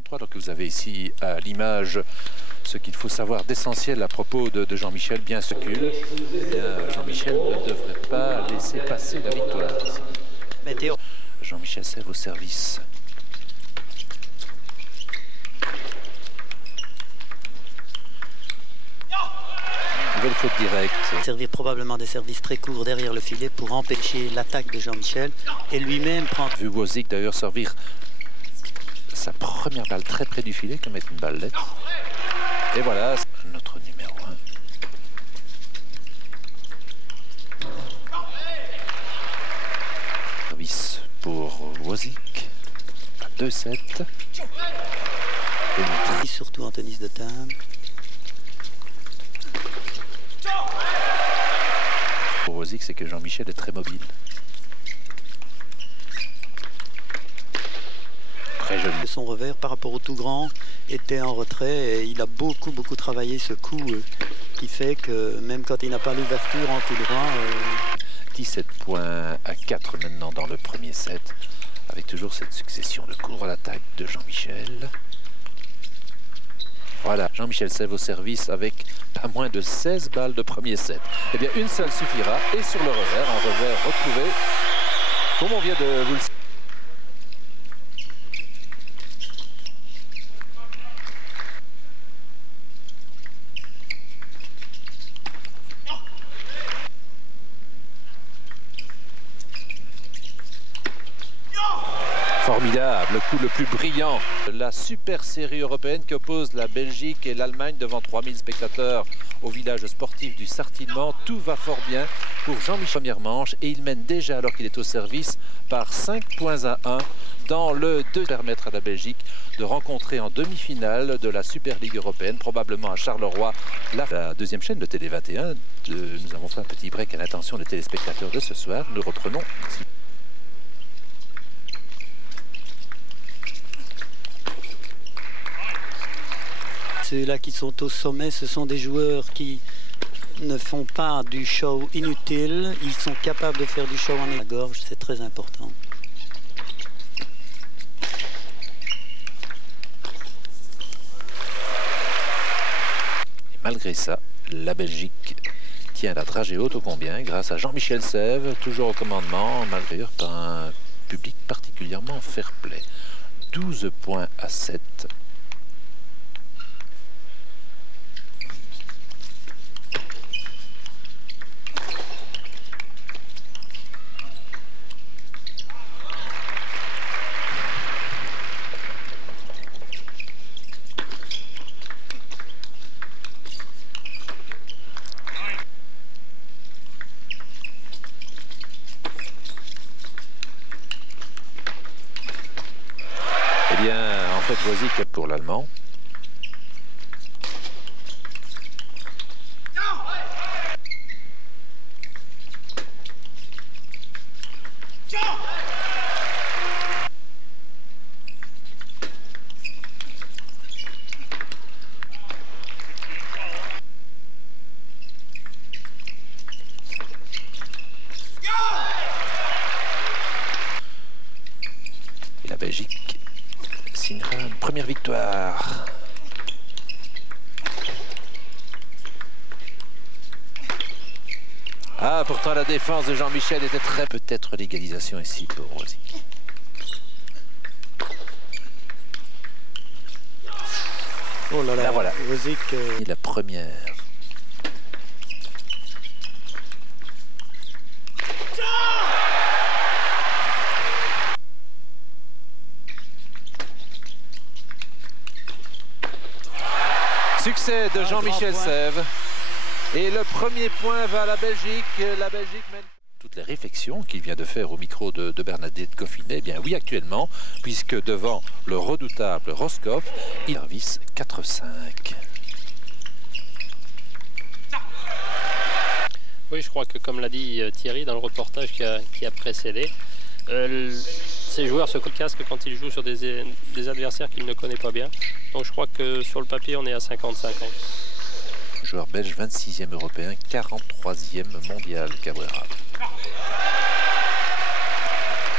43, donc vous avez ici à l'image ce qu'il faut savoir d'essentiel à propos de Jean-Michel. Bien secule, Jean-Michel ne devrait pas laisser passer la victoire. Jean-Michel Sève au service. Nouvelle faute directe. Servir probablement des services très courts derrière le filet pour empêcher l'attaque de Jean-Michel et lui-même prendre... Vu Wozik d'ailleurs servir sa première balle très près du filet, comme est une balle lettre. Et voilà notre numéro 1. Service pour Wozik à 2-7. Surtout en tennis de table. Pour Wozik, c'est que Jean-Michel est très mobile. Très joli. Son revers par rapport au tout grand était en retrait et il a beaucoup travaillé ce coup qui fait que même quand il n'a pas l'ouverture en coup droit... 17 points à 4 maintenant dans le premier set, avec toujours cette succession de coups à l'attaque de Jean-Michel. Voilà, Jean-Michel Sève au service avec pas moins de 16 balles de premier set. Eh bien, une seule suffira. Et sur le revers, un revers retrouvé, comme on vient de vous le dire. Formidable, le coup le plus brillant. La super série européenne qui oppose la Belgique et l'Allemagne devant 3000 spectateurs au village sportif du Sartillement. Tout va fort bien pour Jean-Michel première manche et il mène déjà alors qu'il est au service par 5 points à 1 dans le 2. Permettre à la Belgique de rencontrer en demi-finale de la Super Ligue européenne, probablement à Charleroi, la deuxième chaîne de Télé 21. Nous avons fait un petit break à l'attention des téléspectateurs de ce soir. Nous reprenons. Ceux-là qui sont au sommet, ce sont des joueurs qui ne font pas du show inutile. Ils sont capables de faire du show en la gorge, c'est très important. Et malgré ça, la Belgique tient la dragée haute ô combien grâce à Jean-Michel Sève, toujours au commandement, malgré par un public particulièrement fair-play. 12 points à 7. Eh bien, en fait, Wozik pour l'Allemand. Et la Belgique signera une première victoire. Ah, pourtant la défense de Jean-Michel était très... Peut-être l'égalisation ici pour Wozik. Oh là là, là voilà. Wozik... Et la première. Succès de Jean-Michel Sève. Et le premier point va à la Belgique. La Belgique mène... Toutes les réflexions qu'il vient de faire au micro de Bernadette Goffinet, eh bien oui actuellement, puisque devant le redoutable Roscoff, il service 4-5. Oui, je crois que comme l'a dit Thierry dans le reportage qui a précédé, ces joueurs se casquent quand ils jouent sur des adversaires qu'ils ne connaissent pas bien. Donc je crois que sur le papier, on est à 50-50. Joueur belge, 26e européen, 43e mondial, Cabrera.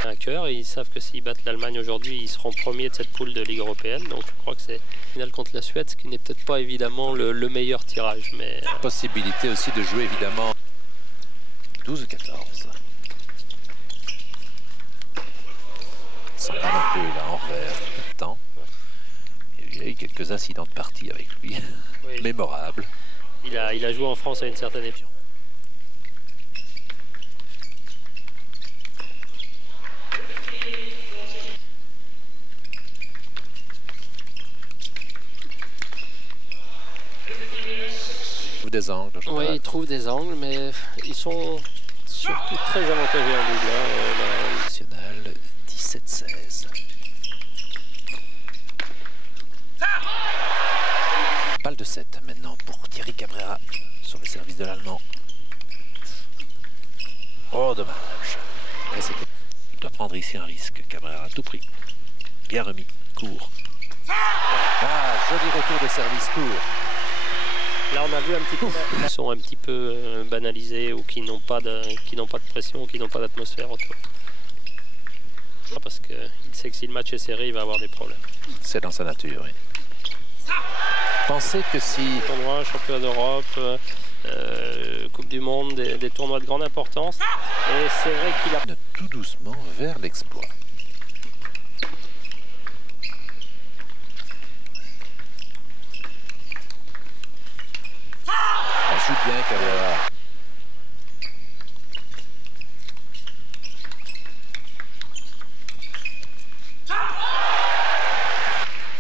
Un cœur, et ils savent que s'ils battent l'Allemagne aujourd'hui, ils seront premiers de cette poule de Ligue européenne. Donc je crois que c'est finale contre la Suède, ce qui n'est peut-être pas évidemment le meilleur tirage. Mais possibilité aussi de jouer évidemment 12-14. Ça parle un peu là en revers de temps. Il y a eu quelques incidents de partie avec lui, oui. Mémorables. Il a joué en France à une certaine époque. Des angles. Oui, ils trouvent des angles, mais ils sont surtout très avantagés en double. National 17-16. Balle de 7 maintenant pour Thierry Cabrera sur le service de l'Allemand. Oh, dommage. Il doit prendre ici un risque, Cabrera à tout prix. Bien remis, court. Ah, joli retour de service court. Là, on a vu un petit peu qui sont un petit peu banalisés ou qui n'ont pas de pression, qui n'ont pas d'atmosphère autour. Parce qu'il sait que si le match est serré, il va avoir des problèmes. C'est dans sa nature, oui. Pensez que si... Tournoi, championnat d'Europe, Coupe du Monde, des tournois de grande importance. Et c'est vrai qu'il a... Tout doucement vers l'exploit. Joue bien Cabrera.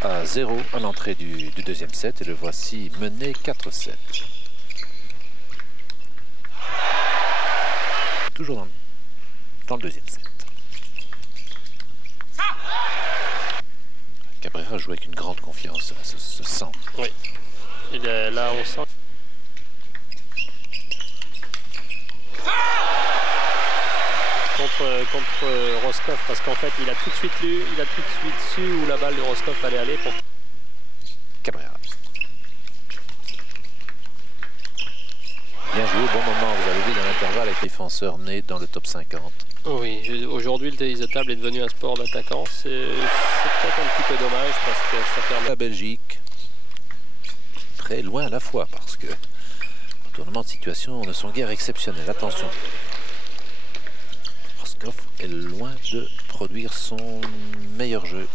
À 0 à l'entrée du deuxième set et le voici mené 4-7. Toujours dans le deuxième set. Cabrera joue avec une grande confiance, ça se sent. Oui. Là on sent. Contre Roscoff, parce qu'en fait il a tout de suite su où la balle de Roscoff allait aller pour Cabrera. Bien joué, bon moment, vous avez vu dans l'intervalle avec les défenseurs nés dans le top 50. Oui, aujourd'hui le tennis de table est devenu un sport d'attaquant, c'est peut-être un petit peu dommage parce que ça permet... La Belgique, très loin à la fois parce que retournement de situation ne sont guère exceptionnels, attention. Roscoff est loin de produire son meilleur jeu.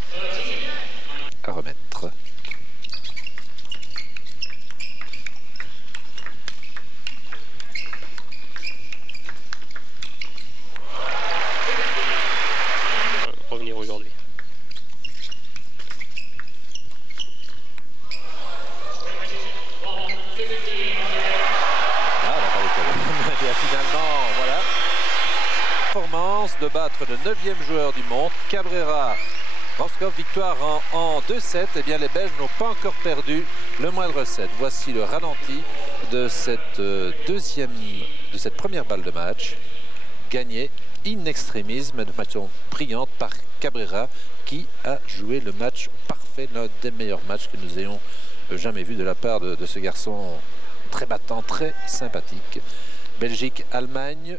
À remettre. Revenir aujourd'hui. Finalement, voilà. Performance de battre le 9e joueur du monde, Cabrera. Roscoff, victoire en 2-7. Eh bien, les Belges n'ont pas encore perdu le moindre set. Voici le ralenti de cette première balle de match, gagnée in extremis, mais de façon brillante par Cabrera, qui a joué le match parfait, l'un des meilleurs matchs que nous ayons jamais vu de la part de ce garçon très battant, très sympathique. Belgique-Allemagne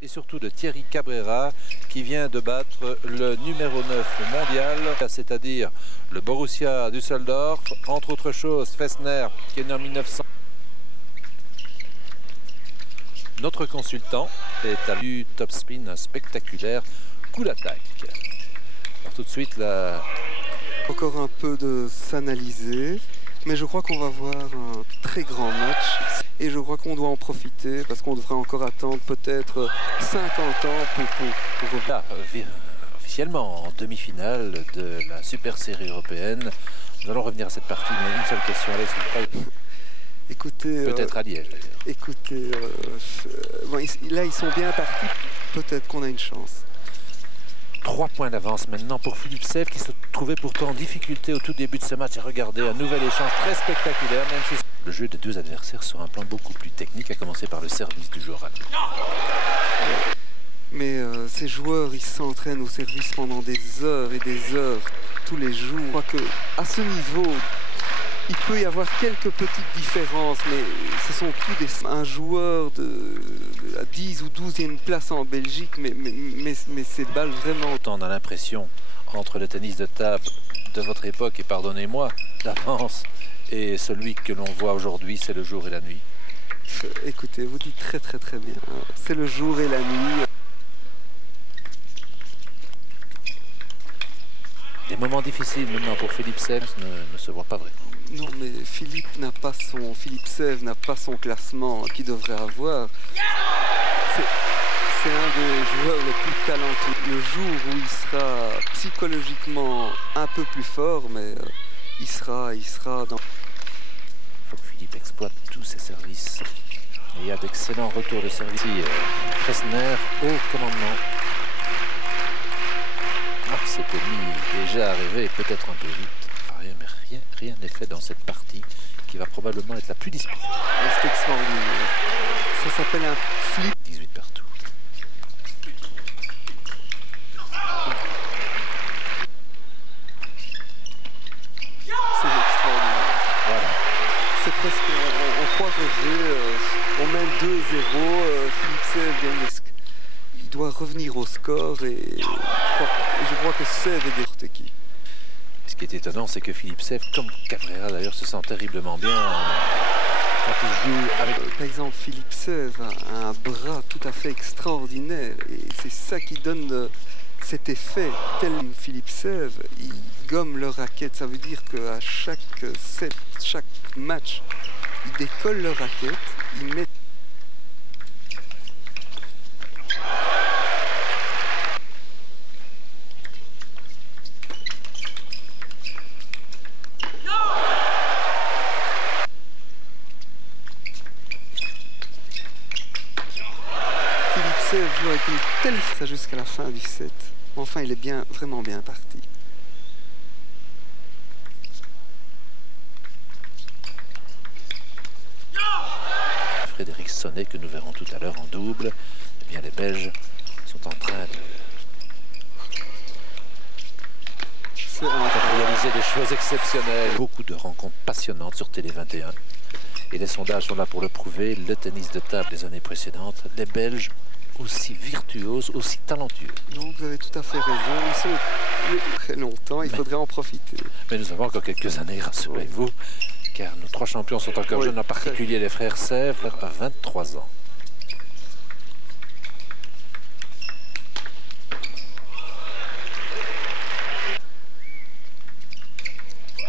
et surtout de Thierry Cabrera qui vient de battre le numéro 9 mondial, c'est-à-dire le Borussia Düsseldorf, entre autres choses Fessner qui est né en 1900. Notre consultant est à du top spin, un spectaculaire coup d'attaque. Alors tout de suite là... Encore un peu de s'analyser, mais je crois qu'on va voir un très grand match. Et je crois qu'on doit en profiter parce qu'on devra encore attendre peut-être 50 ans pour... Là, officiellement en demi-finale de la super série européenne. Nous allons revenir à cette partie, mais une seule question. Allez, écoutez, peut-être à Liège d'ailleurs. Écoutez, bon, là ils sont bien partis, peut-être qu'on a une chance. 3 points d'avance maintenant pour Philippe Sèvres qui se trouvait pourtant en difficulté au tout début de ce match. Et regardez, un nouvel échange très spectaculaire, même si le jeu des deux adversaires sur un plan beaucoup plus technique, à commencer par le service du joueur allemand. Mais ces joueurs, ils s'entraînent au service pendant des heures et des heures, tous les jours. Je crois qu'à ce niveau, Il peut y avoir quelques petites différences, mais ce sont tous un joueur à 10 ou 12e place en Belgique, mais ces balles vraiment... On a l'impression, entre le tennis de table de votre époque, et pardonnez-moi d'avance, et celui que l'on voit aujourd'hui, c'est le jour et la nuit. Écoutez, vous dites très bien. C'est le jour et la nuit. Des moments difficiles maintenant pour Philippe Sèvres ne se voient pas vraiment. Non, mais Philippe Sèvres n'a pas son classement qu'il devrait avoir. C'est un des joueurs les plus talentueux. Le jour où il sera psychologiquement un peu plus fort, mais il sera dans... Il faut que Philippe exploite tous ses services. Et il y a d'excellents retours de service. Fessner au commandement. Ah, c'était mis déjà arrivé, peut-être un peu vite. Mais rien n'est fait dans cette partie qui va probablement être la plus disputée. C'est extraordinaire. Ça s'appelle un flip. 18 partout. C'est extraordinaire. Voilà. C'est presque, on croit rêver, on mène 2-0, Philippe Sèvres il doit revenir au score et je crois que Sèvres est n'importe qui. Ce qui est étonnant, c'est que Philippe Sèvres, comme Cabrera d'ailleurs, se sent terriblement bien quand il joue avec... Par exemple, Philippe Sèvres a un bras tout à fait extraordinaire et c'est ça qui donne cet effet. Tel Philippe Sèvres, il gomme le raquette, ça veut dire qu'à chaque set, chaque match, il décolle le raquette, il met... joue avec une telle ça jusqu'à la fin du set. Enfin, il est vraiment bien parti. Frédéric Sonnet, que nous verrons tout à l'heure en double. Eh bien, les Belges sont en train de réaliser des choses exceptionnelles. Beaucoup de rencontres passionnantes sur Télé 21. Et les sondages sont là pour le prouver. Le tennis de table des années précédentes, les Belges aussi virtuoses, aussi talentueux. Non, vous avez tout à fait raison. Ils sont très longtemps, il faudrait en profiter. Mais nous avons encore quelques années, rassurez-vous, car nos 3 champions sont encore jeunes, en particulier les frères Sèvres, à 23 ans.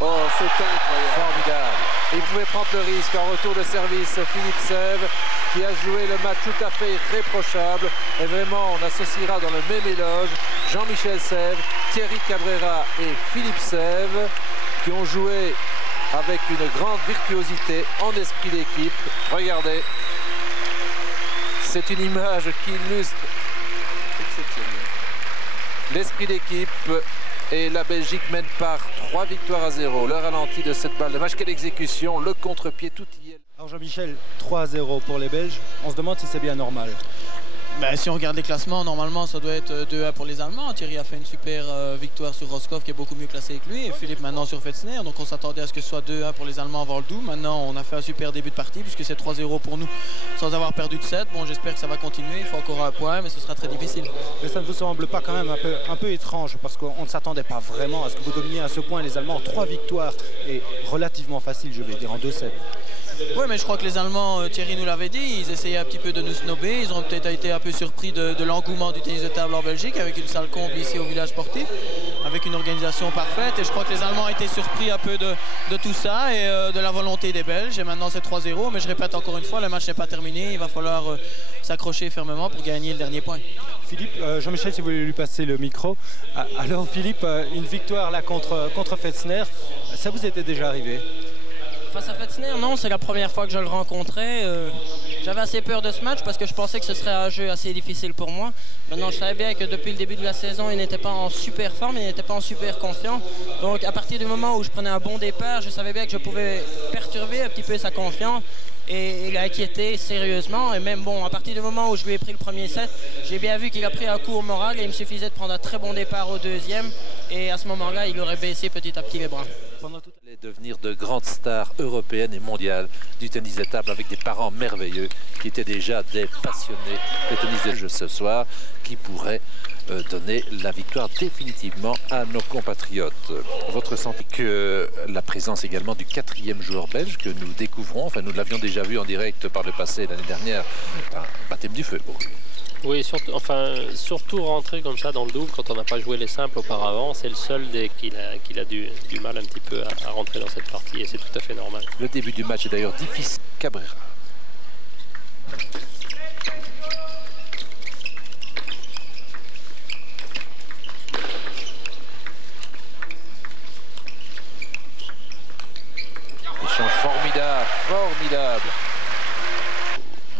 Oh, c'est incroyable. Formidable. Il pouvait prendre le risque en retour de service. Philippe Sèvres qui a joué le match tout à fait irréprochable. Et vraiment, on associera dans le même éloge Jean-Michel Sèvres, Thierry Cabrera et Philippe Sèvres qui ont joué avec une grande virtuosité en esprit d'équipe. Regardez, c'est une image qui illustre l'esprit d'équipe. Et la Belgique mène par 3-0. Le ralenti de cette balle de match. Quelle exécution, le contre-pied, tout y est. Alors Jean-Michel, 3-0 pour les Belges. On se demande si c'est bien normal. Ben, si on regarde les classements, normalement ça doit être 2-1 pour les Allemands. Thierry a fait une super victoire sur Roscoff qui est beaucoup mieux classé que lui. Et Philippe maintenant sur Fessner. Donc on s'attendait à ce que ce soit 2-1 pour les Allemands avant le doux. Maintenant on a fait un super début de partie puisque c'est 3-0 pour nous sans avoir perdu de 7. Bon, j'espère que ça va continuer. Il faut encore un point mais ce sera très difficile. Mais ça ne vous semble pas quand même un peu étrange parce qu'on ne s'atendait pas vraiment à ce que vous dominiez à ce point les Allemands. 3 victoires et relativement facile, je vais dire, en 2-7. Oui, mais je crois que les Allemands, Thierry nous l'avait dit, ils essayaient un petit peu de nous snobber. Ils ont peut-être été un peu surpris de l'engouement du tennis de table en Belgique, avec une salle comble ici au village sportif, avec une organisation parfaite. Et je crois que les Allemands étaient surpris un peu de tout ça et de la volonté des Belges. Et maintenant c'est 3-0, mais je répète encore une fois, le match n'est pas terminé. Il va falloir s'accrocher fermement pour gagner le dernier point. Philippe, Jean-Michel, si vous voulez lui passer le micro. Alors Philippe, une victoire là contre Fessner, ça vous était déjà arrivé? Face à Fessner, non, c'est la première fois que je le rencontrais. J'avais assez peur de ce match parce que je pensais que ce serait un jeu assez difficile pour moi. Maintenant, je savais bien que depuis le début de la saison, il n'était pas en super forme, il n'était pas en super confiant. Donc, à partir du moment où je prenais un bon départ, je savais bien que je pouvais perturber un petit peu sa confiance et l'inquiéter sérieusement. Et même, bon, à partir du moment où je lui ai pris le premier set, j'ai bien vu qu'il a pris un coup au moral et il me suffisait de prendre un très bon départ au deuxième. Et à ce moment-là, il aurait baissé petit à petit les bras. pendant tout... Allait devenir de grandes stars européennes et mondiales du tennis de table avec des parents merveilleux qui étaient déjà des passionnés de tennis de jeu ce soir, qui pourraient donner la victoire définitivement à nos compatriotes. Votre sentiment que la présence également du 4e joueur belge que nous découvrons, enfin nous l'avions déjà vu en direct par le passé l'année dernière, un baptême du feu. Oui, surtout rentrer comme ça dans le double quand on n'a pas joué les simples auparavant, c'est le seul qu'il a du mal un petit peu à rentrer dans cette partie et c'est tout à fait normal. Le début du match est d'ailleurs difficile. Cabrera. Échange formidable.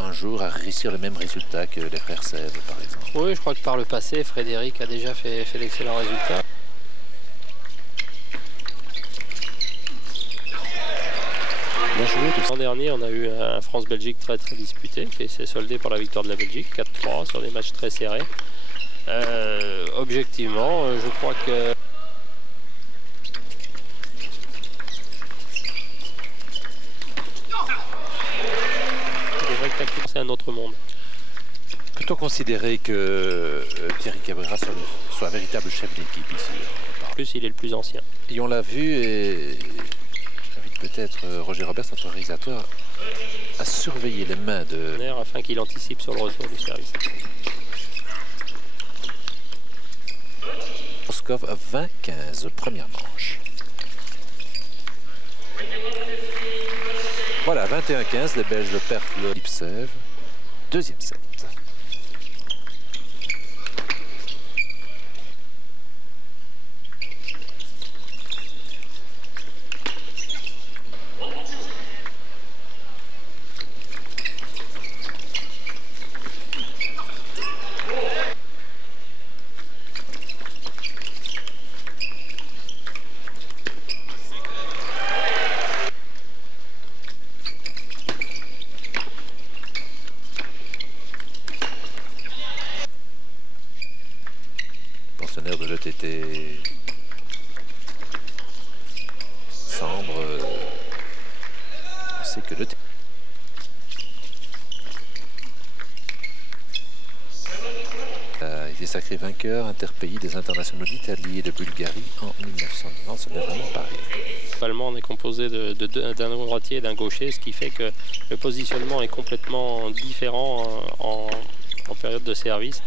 Un jour à réussir le même résultat que les frères Sèvres, par exemple. Oui, je crois que par le passé, Frédéric a déjà fait d'excellents résultats. L'an dernier, on a eu un France-Belgique très disputé, qui s'est soldé par la victoire de la Belgique, 4-3, sur des matchs très serrés. Objectivement, je crois que... C'est un autre monde. Peut-on considérer que Thierry Cabrera soit un véritable chef d'équipe ici? En plus, il est le plus ancien. Et on l'a vu, et j'invite peut-être Roger Roberts, notre réalisateur, à surveiller les mains de... afin qu'il anticipe sur le retour du service. Roscoff 20-15, première manche. Voilà, 21-15, les Belges perdent le Lipsev. Deuxième set. Pensionnaire de l'ETT Sambre, on sait que l'ETT a été sacré vainqueur interpays des internationaux d'Italie et de Bulgarie en 1990. Ça n'est vraiment pas rien. Principalement, on est composé d'un droitier et d'un gaucher, ce qui fait que le positionnement est complètement différent en période de service.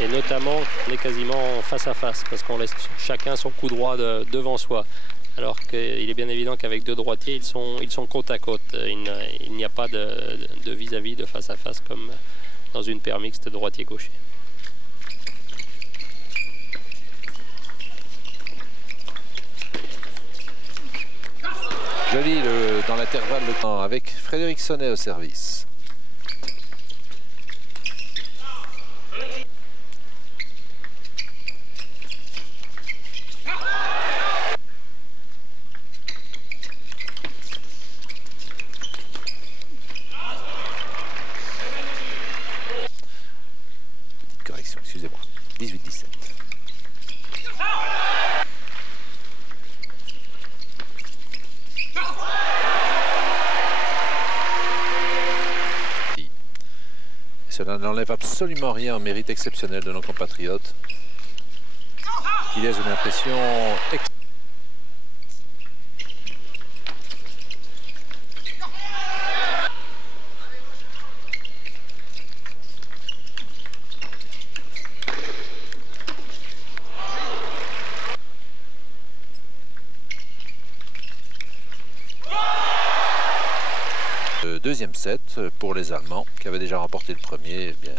Et notamment, on est quasiment face à face parce qu'on laisse chacun son coup droit devant soi. Alors qu'il est bien évident qu'avec deux droitiers, ils sont côte à côte. Il n'y a pas de vis-à-vis, de face à face comme dans une paire mixte droitier-gaucher. Joli dans l'intervalle le temps avec Frédéric Sonnet au service. Correction, excusez-moi. 18-17. Cela n'enlève absolument rien au mérite exceptionnel de nos compatriotes, qui laisse une impression deuxième set pour les Allemands qui avaient déjà remporté le premier. Eh bien,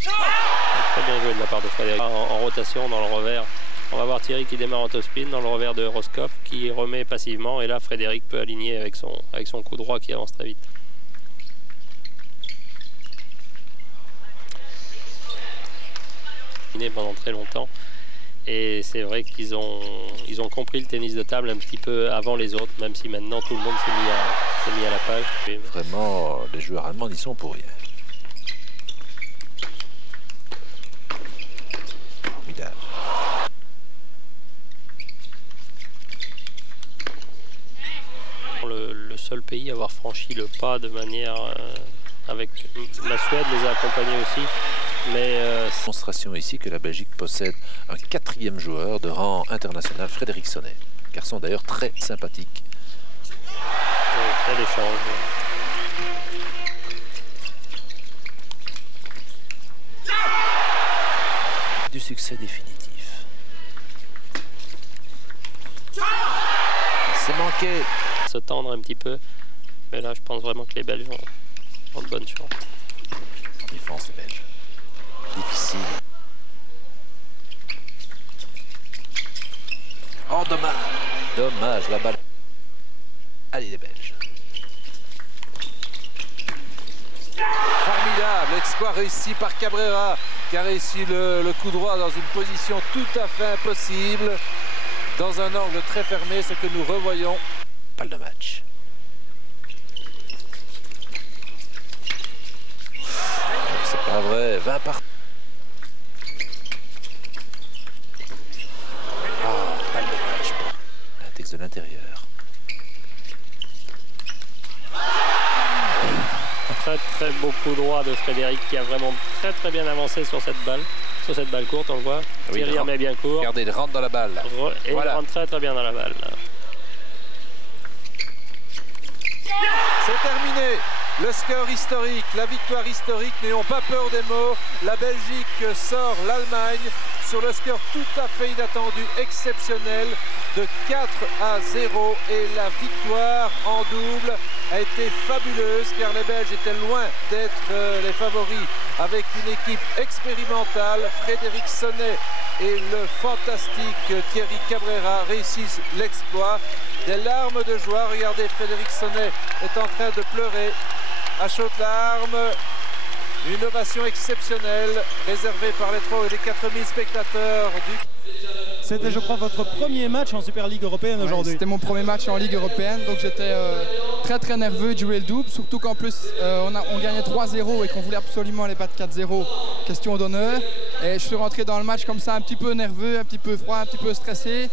très bien joué de la part de Frédéric. En rotation dans le revers, on va voir Thierry qui démarre en top-spin dans le revers de Roscoff qui remet passivement et là Frédéric peut aligner avec son coup droit qui avance très vite. Pendant très longtemps. Et c'est vrai qu'ils ont compris le tennis de table un petit peu avant les autres, même si maintenant tout le monde s'est mis à la page. Et vraiment, les joueurs allemands n'y sont pour rien. aussi, avoir franchi le pas de manière avec la Suède les a accompagnés aussi. Mais Démonstration ici que la Belgique possède un 4e joueur de rang international, Frédéric Sonnet. Garçon d'ailleurs très sympathique. Bel échange. Du succès définitif. C'est manqué. Se tendre un petit peu. Mais là, je pense vraiment que les Belges ont de bonnes chances. En défense, les Belges. Difficile. Oh, dommage. Dommage, la balle. Allez, les Belges. Formidable, exploit réussi par Cabrera, qui a réussi le coup droit dans une position tout à fait impossible, dans un angle très fermé, ce que nous revoyons. Balle de match. C'est pas vrai, 20 par... Balle de match pour l'index de l'intérieur. Très beau coup droit de Frédéric qui a vraiment très bien avancé sur cette balle courte, on le voit. Oui, Thierry remet bien court. Regardez, il rentre dans la balle. Et voilà. il rentre très bien dans la balle. C'est terminé. Le score historique, la victoire historique, n'ayons pas peur des mots. La Belgique sort l'Allemagne sur le score tout à fait inattendu, exceptionnel, de 4-0. Et la victoire en double a été fabuleuse car les Belges étaient loin d'être les favoris avec une équipe expérimentale. Frédéric Sonnet et le fantastique Thierry Cabrera réussissent l'exploit. Des larmes de joie. Regardez, Frédéric Sonnet est en train de pleurer à chaudes larmes. Une ovation exceptionnelle réservée par les 3 et les 4000 spectateurs du... C'était, je crois, votre premier match en Super Ligue européenne aujourd'hui. C'était mon premier match en Ligue européenne, donc j'étais très nerveux de jouer le double, surtout qu'en plus on gagnait 3-0 et qu'on voulait absolument aller battre 4-0, question d'honneur. Et je suis rentré dans le match comme ça un petit peu nerveux, un petit peu froid, un petit peu stressé,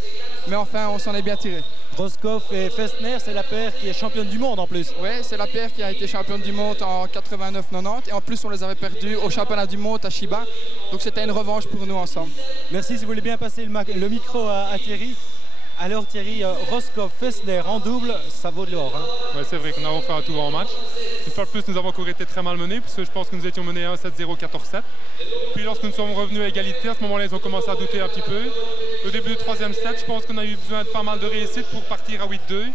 mais enfin on s'en est bien tiré. Roskopf et Festner, c'est la paire qui est championne du monde en plus. Oui, c'est la paire qui a été championne du monde en 89-90 et en plus on les avait perdus au championnat du monde à Chiba. Donc c'était une revanche pour nous ensemble. Merci, si vous voulez bien passer le micro à Thierry. Alors Thierry, Roskopf, Festner en double, ça vaut de l'or. Hein. Ouais, c'est vrai qu'on a fait un tout grand match. Une fois de plus, nous avons encore été très mal menés, parce que je pense que nous étions menés 1-7-0, 14-7. Puis lorsque nous sommes revenus à égalité, à ce moment-là, ils ont commencé à douter un petit peu. Au début du 3e set, je pense qu'on a eu besoin de pas mal de réussite pour partir à 8-2.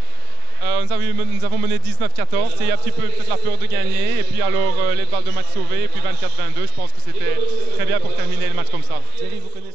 Nous avons mené 19-14, et un petit peu peut-être la peur de gagner, et puis alors les balles de match sauvées, et puis 24-22, je pense que c'était très bien pour terminer le match comme ça. Thierry, vous connaissez